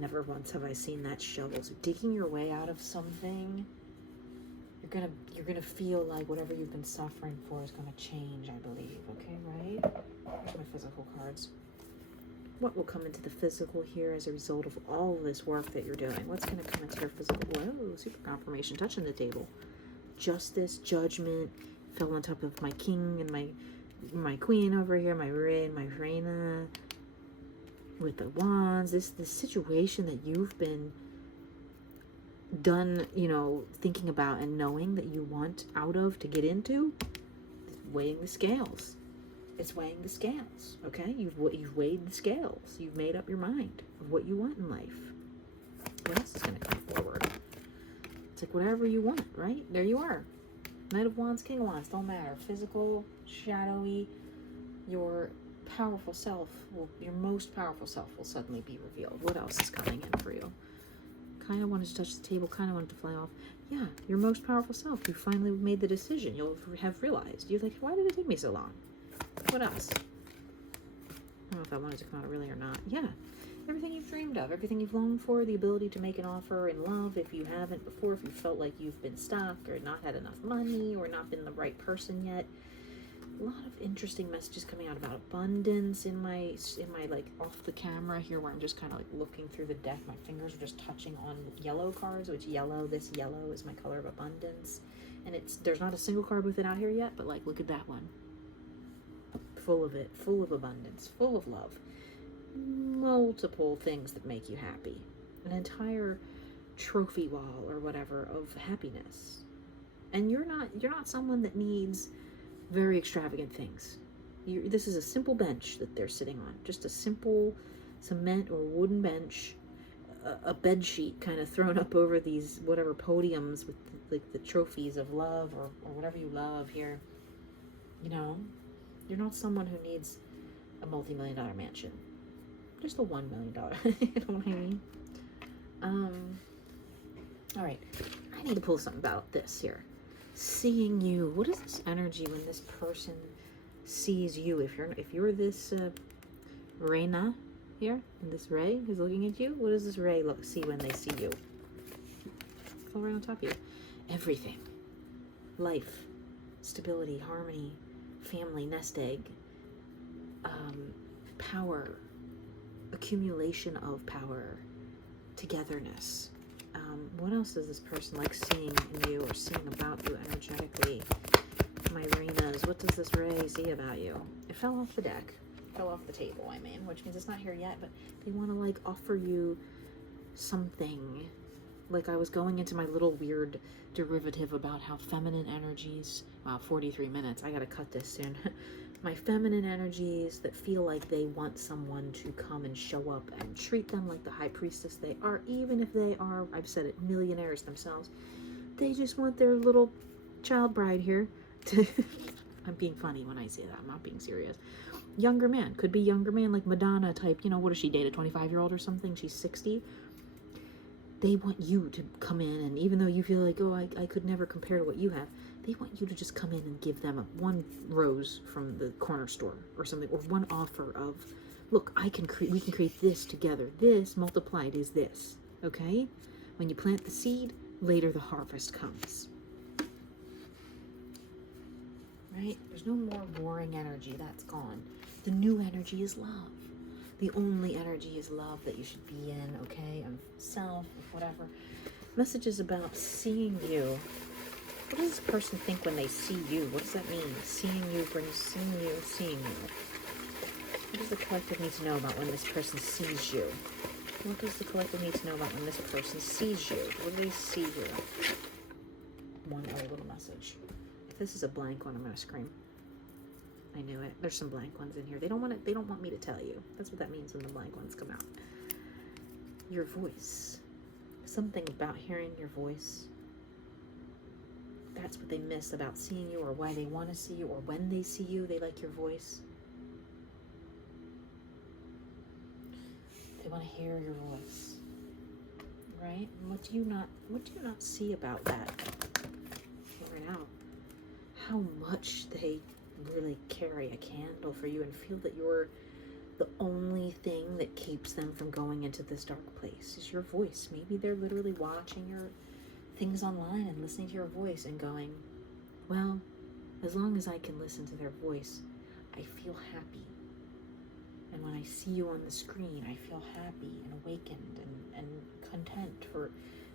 Never once have I seen that shovel. So digging your way out of something, you're gonna feel like whatever you've been suffering for is gonna change, I believe. Okay, right? Here's my physical cards. What will come into the physical here as a result of all this work that you're doing? What's going to come into your physical? Whoa, super confirmation, touching the table. Justice, judgment, fell on top of my king and my queen over here, my reina, with the wands. This situation that you've been done, thinking about and knowing that you want out of to get into, weighing the scales. It's weighing the scales, okay? You've weighed the scales. You've made up your mind of what you want in life. What else is going to come forward? It's like whatever you want, right? There you are. Knight of Wands, King of Wands, don't matter. Physical, shadowy, your powerful self, your most powerful self will suddenly be revealed. What else is coming in for you? Kind of wanted to touch the table, kind of wanted to fly off. Yeah, your most powerful self. You finally made the decision. You'll have realized. You're like, why did it take me so long? What else? I don't know if I wanted to come out really or not. Yeah, everything you've dreamed of, everything you've longed for, the ability to make an offer in love if you haven't before, if you felt like you've been stuck or not had enough money or not been the right person yet. A lot of interesting messages coming out about abundance in my like off the camera here, where I'm just kind of like looking through the deck. My fingers are just touching on yellow cards, which this yellow is my color of abundance. And there's not a single card with it out here yet, but like, look at that one. Full of it, full of abundance, full of love, multiple things that make you happy, an entire trophy wall or whatever of happiness. And you're not someone that needs very extravagant things. This is a simple bench that they're sitting on, just a simple cement or wooden bench, a bed sheet kind of thrown up over these whatever podiums with like the trophies of love or whatever you love here. You're not someone who needs a multi-million-dollar mansion. Just a $1 million. You know what I mean? All right. I need to pull something about this here. Seeing you. What is this energy when this person sees you? If you're this reina here, and this ray is looking at you, what does this ray see when they see you? Fall right on top of you. Everything. Life. Stability. Harmony. Family, nest egg, power, accumulation of power, togetherness. What else does this person like seeing in you or seeing about you energetically? My Renas, what does this ray see about you? It fell off the deck, fell off the table, which means it's not here yet, but they want to like offer you something. Like I was going into my little weird derivative about how feminine energies, wow, 43 minutes, I gotta cut this soon. My feminine energies that feel like they want someone to come and show up and treat them like the high priestess they are, even if they are, I've said it, millionaires themselves. They just want their little child bride here to, I'm being funny when I say that, I'm not being serious. Younger man, could be younger man, like Madonna type, what does she date, a 25-year-old or something? She's 60. They want you to come in, and even though you feel like, oh, I could never compare to what you have, they want you to just come in and give them one rose from the corner store or something, or one offer of, look, we can create this together. This multiplied is this, okay? When you plant the seed, later the harvest comes. Right? There's no more boring energy. That's gone. The new energy is love. The only energy is love that you should be in, okay? Of self, of whatever. Messages about seeing you. What does this person think when they see you? What does that mean? Seeing you brings seeing you. What does the collective need to know about when this person sees you? What does the collective need to know about when this person sees you? What do they see here? One other little message. If this is a blank one, I'm going to scream. I knew it. There's some blank ones in here. They don't want me to tell you. That's what that means when the blank ones come out. Your voice. Something about hearing your voice. That's what they miss about seeing you, or why they want to see you, or when they see you, they like your voice. They want to hear your voice. Right? What do you not see about that? Figure it out. How much they really carry a candle for you and feel that you're the only thing that keeps them from going into this dark place is your voice. Maybe they're literally watching your things online and listening to your voice and going, well, as long as I can listen to their voice, I feel happy. And when I see you on the screen, I feel happy and awakened and content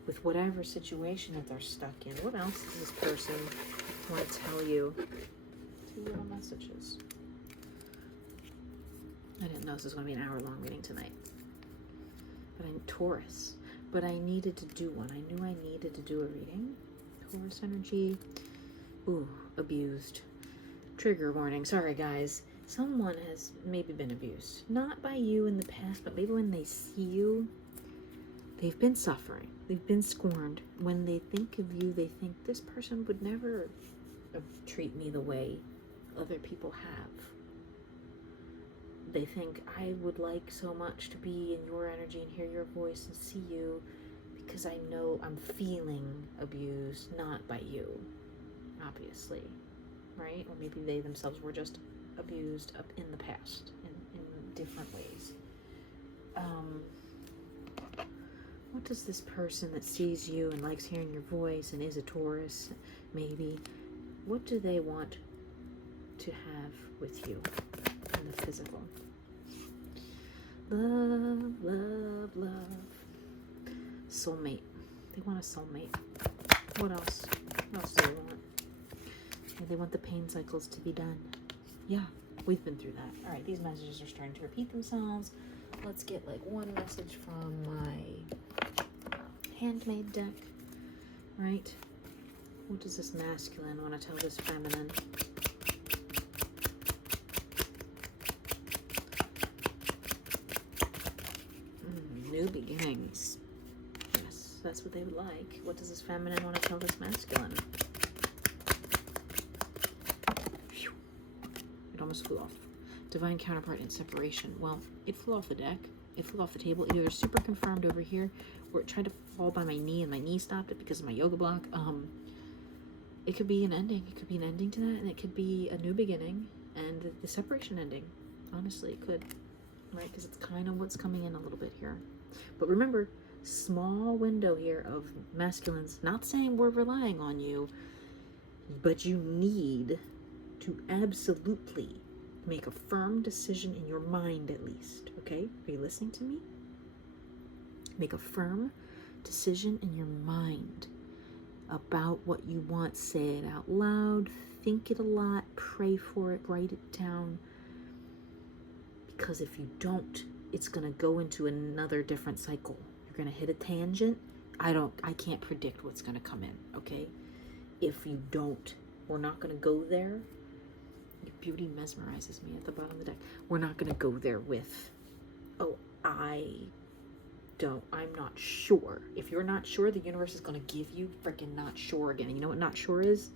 with whatever situation that they're stuck in. What else does this person want to tell you? 2 little messages. I didn't know this was going to be an hour-long reading tonight. But I'm Taurus. But I needed to do one. I knew I needed to do a reading. Taurus energy. Ooh, abused. Trigger warning. Sorry, guys. Someone has maybe been abused. Not by you in the past, but maybe when they see you, they've been suffering. They've been scorned. When they think of you, they think this person would never treat me the way other people have. They think I would like so much to be in your energy and hear your voice and see you because I know I'm feeling abused, not by you, obviously, right? Or maybe they themselves were just abused up in the past in different ways. What does this person that sees you and likes hearing your voice and is a Taurus, maybe, what do they want to have with you in the physical? Love, love, love. Soulmate. They want a soulmate. What else? What else do they want? Yeah, they want the pain cycles to be done. Yeah, we've been through that. All right, these messages are starting to repeat themselves. Let's get like one message from my handmade deck, right? What does this masculine want to tell this feminine? New beginnings. Yes, that's what they would like. What does this feminine want to tell this masculine? Phew. It almost flew off. Divine counterpart and separation. Well, it flew off the deck. It flew off the table. Either super confirmed over here, or it tried to fall by my knee and my knee stopped it because of my yoga block. It could be an ending. It could be an ending to that, and it could be a new beginning and the separation ending. Honestly, it could. Right? Because it's kind of what's coming in a little bit here. But remember, small window here of masculines. Not saying we're relying on you, but you need to absolutely make a firm decision in your mind at least. Okay? Are you listening to me? Make a firm decision in your mind about what you want. Say it out loud. Think it a lot. Pray for it. Write it down. Because if you don't, it's going to go into another different cycle. You're going to hit a tangent. I can't predict what's going to come in, okay? If you don't, we're not going to go there. Beauty mesmerizes me at the bottom of the deck. We're not going to go there with, oh, I'm not sure. If you're not sure, the universe is going to give you freaking not sure again. And you know what not sure is?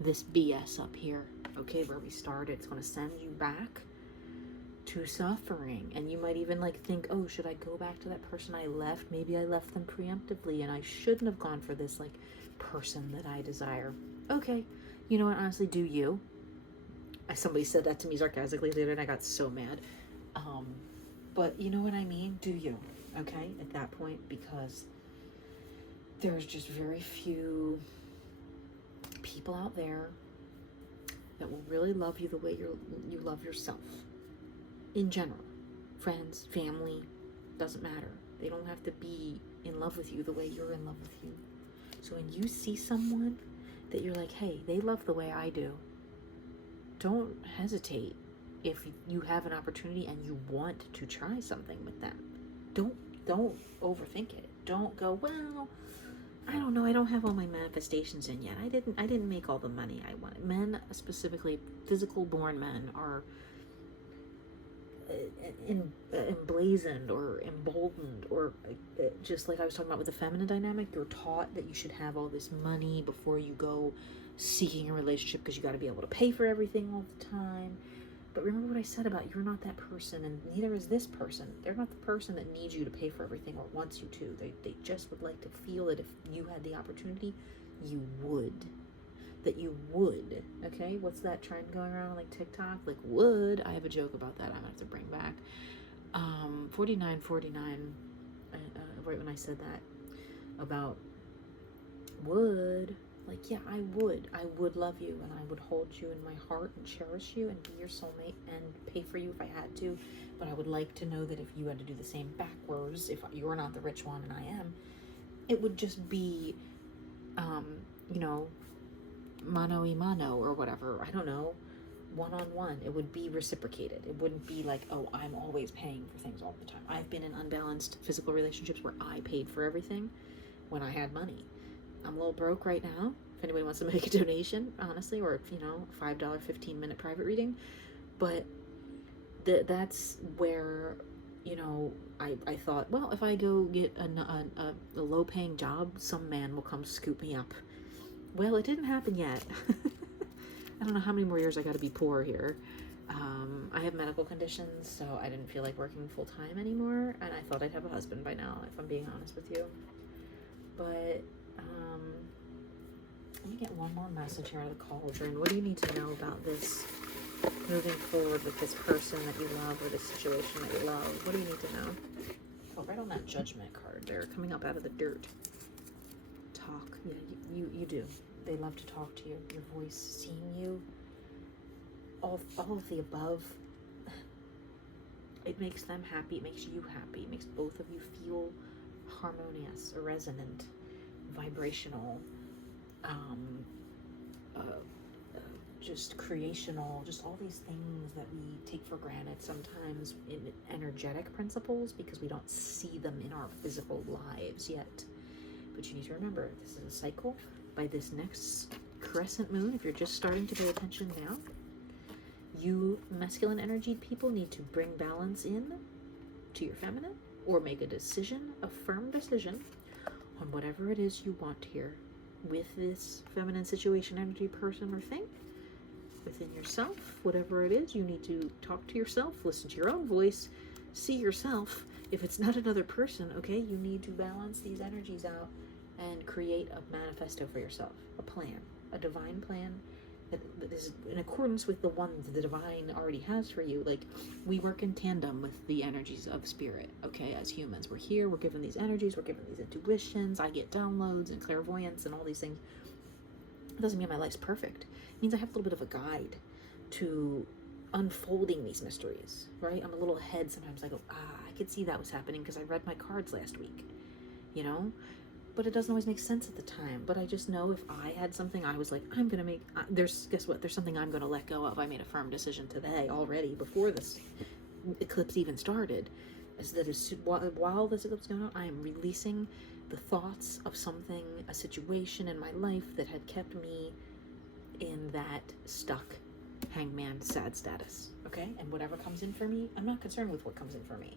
This BS up here, okay, where we started. It's going to send you back to suffering. And you might even like think, oh, should I go back to that person I left? Maybe I left them preemptively and I shouldn't have gone for this like person that I desire. Okay, you know what, honestly, do you? Somebody said that to me sarcastically the other day and I got so mad. But you know what I mean? Do you? Okay, at that point, because there's just very few people out there that will really love you the way you love yourself. In general, friends, family, doesn't matter. They don't have to be in love with you the way you're in love with you. So when you see someone that you're like, hey, they love the way I do, don't hesitate if you have an opportunity and you want to try something with them. Don't overthink it. Don't go, well, I don't know, I don't have all my manifestations in yet. I didn't make all the money I wanted. Men, specifically physical born men, are emblazoned or emboldened, or just like I was talking about with the feminine dynamic, you're taught that you should have all this money before you go seeking a relationship because you got to be able to pay for everything all the time. But remember what I said about you're not that person, and neither is this person. They're not the person that needs you to pay for everything or wants you to. They just would like to feel that if you had the opportunity, you would. that you would, okay? What's that trend going around on like TikTok? Like would. I have a joke about that I'm gonna have to bring back. 4949, right when I said that about would, like, yeah, I would love you, and I would hold you in my heart and cherish you and be your soulmate and pay for you if I had to, but I would like to know that if you had to do the same backwards, if you're not the rich one and I am, it would just be, you know, mano y mano or whatever, I don't know, one-on-one. It would be reciprocated. It wouldn't be like, oh, I'm always paying for things all the time. I've been in unbalanced physical relationships where I paid for everything when I had money. I'm a little broke right now. If anybody wants to make a donation, honestly, or, you know, $5 15-minute private reading. But that's where, you know, I thought, well, if I go get a low-paying job, some man will come scoop me up. Well, it didn't happen yet. I don't know how many more years I got to be poor here. I have medical conditions, so I didn't feel like working full-time anymore, and I thought I'd have a husband by now, if I'm being honest with you. But, let me get one more message here out of the cauldron. What do you need to know about this, moving forward with this person that you love, or this situation that you love? What do you need to know? Oh, right on that judgment card there, coming up out of the dirt. Talk. Yeah, you do. They love to talk to you. Your voice, seeing you, all of the above. It makes them happy. It makes you happy. It makes both of you feel harmonious, resonant, vibrational, just creational, just all these things that we take for granted sometimes in energetic principles because we don't see them in our physical lives yet. But you need to remember, this is a cycle. By this next crescent moon, if you're just starting to pay attention now, you masculine energied people need to bring balance in to your feminine, or make a decision, a firm decision on whatever it is you want here with this feminine situation, energy, person, or thing within yourself. Whatever it is, you need to talk to yourself, listen to your own voice, see yourself. If it's not another person, okay, you need to balance these energies out and create a manifesto for yourself, a plan, a divine plan that is in accordance with the one the divine already has for you. Like, we work in tandem with the energies of spirit, okay? As humans, we're here, we're given these energies, we're given these intuitions, I get downloads and clairvoyance and all these things. It doesn't mean my life's perfect. It means I have a little bit of a guide to unfolding these mysteries, right? I'm a little ahead sometimes. I go, I could see that was happening because I read my cards last week, you know? But it doesn't always make sense at the time. But I just know if I had something I was like, I'm going to make, guess what? There's something I'm going to let go of. I made a firm decision today already before this eclipse even started. Is that while this eclipse is going on, I am releasing the thoughts of something, a situation in my life that had kept me in that stuck hangman sad status. Okay? And whatever comes in for me, I'm not concerned with what comes in for me.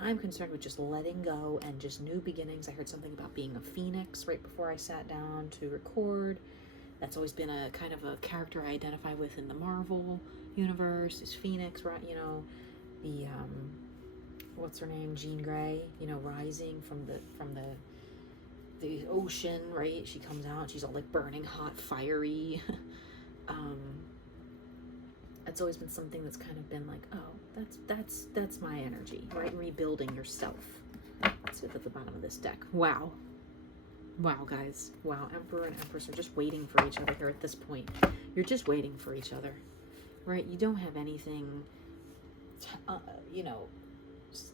I'm concerned with just letting go and just new beginnings. I heard something about being a phoenix right before I sat down to record. That's always been a kind of a character I identify with in the Marvel universe, is Phoenix, right? You know, the, what's her name? Jean Grey, you know, rising from the ocean, right? She comes out, she's all like burning hot, fiery. It's always been something that's kind of been like, oh, that's my energy, right? Rebuilding yourself. Let's look at the bottom of this deck. Wow, guys. Wow, Emperor and Empress are just waiting for each other here at this point. You're just waiting for each other, right? You don't have anything, you know,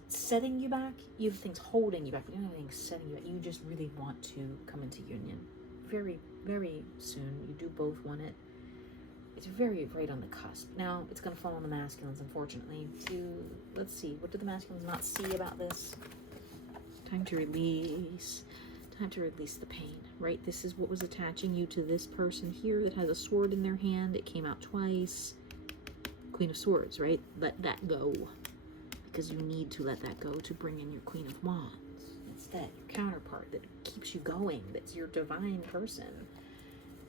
setting you back. You have things holding you back, but you don't have anything setting you back. You just really want to come into union very, very soon. You do both want it. It's very right on the cusp. Now, it's going to fall on the masculines, unfortunately. Let's see, what do the masculines not see about this? Time to release. Time to release the pain, right? This is what was attaching you to this person here that has a sword in their hand. It came out twice. Queen of Swords, right? Let that go. Because you need to let that go to bring in your Queen of Wands. Instead, your counterpart that keeps you going. That's your divine person.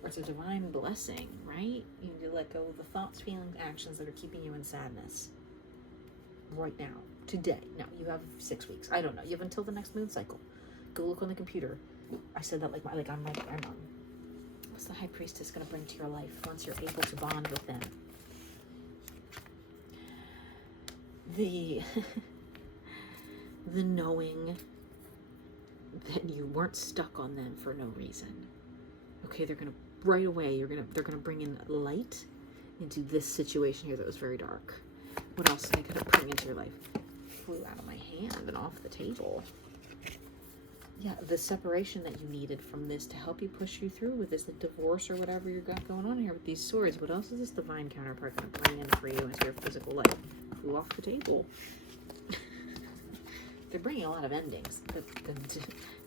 It's a divine blessing, right? You need to let go of the thoughts, feelings, actions that are keeping you in sadness right now, today. Now, you have 6 weeks. I don't know. You have until the next moon cycle. Go look on the computer. I said that I'm What's the High Priestess going to bring to your life once you're able to bond with them? The the knowing that you weren't stuck on them for no reason. Okay, they're gonna right away. They're gonna bring in light into this situation here that was very dark. What else are they gonna bring into your life? Flew out of my hand and off the table. Yeah, the separation that you needed from this to help you push you through with this, like divorce or whatever you got going on here with these swords. What else is this divine counterpart gonna bring in for you into your physical life? Flew off the table. They're bringing a lot of endings. The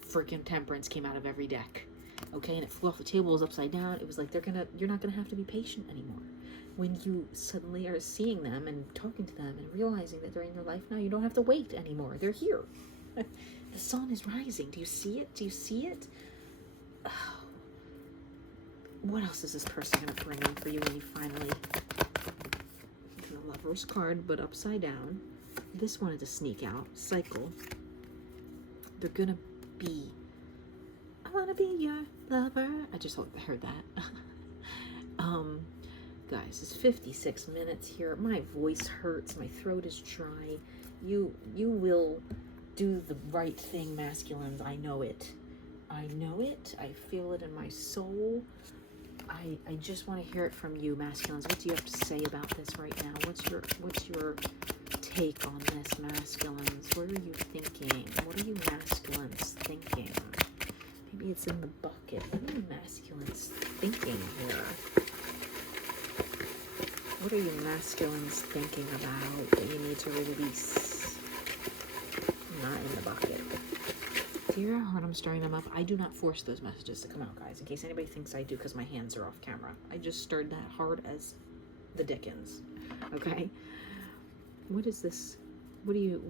freaking Temperance came out of every deck. Okay, and it flew off the table, it was upside down. It was like you're not gonna have to be patient anymore. When you suddenly are seeing them and talking to them and realizing that they're in your life now, you don't have to wait anymore. They're here. The sun is rising. Do you see it? Do you see it? Oh. What else is this person gonna bring in for you when you finally... The Lover's card, but upside down. This wanted to sneak out. Cycle. They're gonna be... I wanna be your lover. I just heard that. Guys, it's 56 minutes here. My voice hurts. My throat is dry. You will do the right thing, masculines. I know it. I know it. I feel it in my soul. I just want to hear it from you, masculines. What do you have to say about this right now? What's your take on this, masculines? What are you thinking? What are you masculines thinking? Maybe it's in the bucket. What are you masculines thinking here? What are you masculines thinking about that you need to release? Not in the bucket. Dear heart, I'm stirring them up. I do not force those messages to come out, guys, in case anybody thinks I do because my hands are off camera. I just stirred that hard as the Dickens. Okay? What is this? What did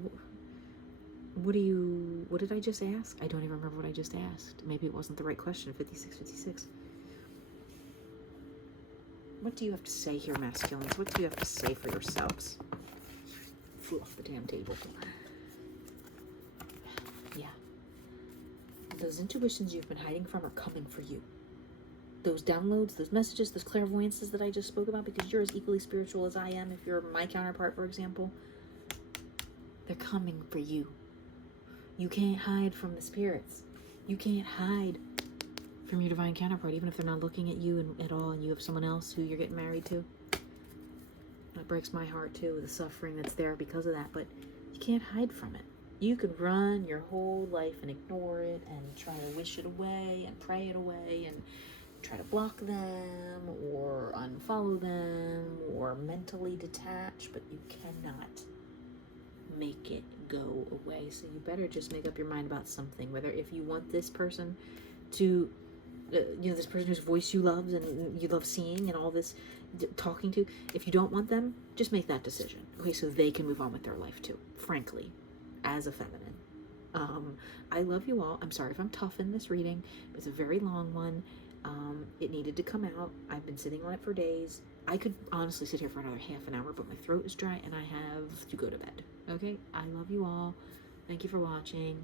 I just ask? I don't even remember what I just asked. Maybe it wasn't the right question. 56. What do you have to say here, masculines? What do you have to say for yourselves? Flew off the damn table. Yeah. Those intuitions you've been hiding from are coming for you. Those downloads, those messages, those clairvoyances that I just spoke about, because you're as equally spiritual as I am, if you're my counterpart, for example, they're coming for you. You can't hide from the spirits. You can't hide from your divine counterpart, even if they're not looking at you at all and you have someone else who you're getting married to. That breaks my heart too, the suffering that's there because of that, but you can't hide from it. You could run your whole life and ignore it and try to wish it away and pray it away and try to block them or unfollow them or mentally detach, but you cannot make it go away. So you better just make up your mind about something, whether if you want this person to this person whose voice you love and you love seeing and all this talking to, if you don't want them, just make that decision, okay, so they can move on with their life too, frankly, as a feminine. I love you all. I'm sorry if I'm tough in this reading. It's a very long one. It needed to come out. I've been sitting on it for days. I could honestly sit here for another half an hour, but my throat is dry and I have to go to bed. Okay, I love you all. Thank you for watching.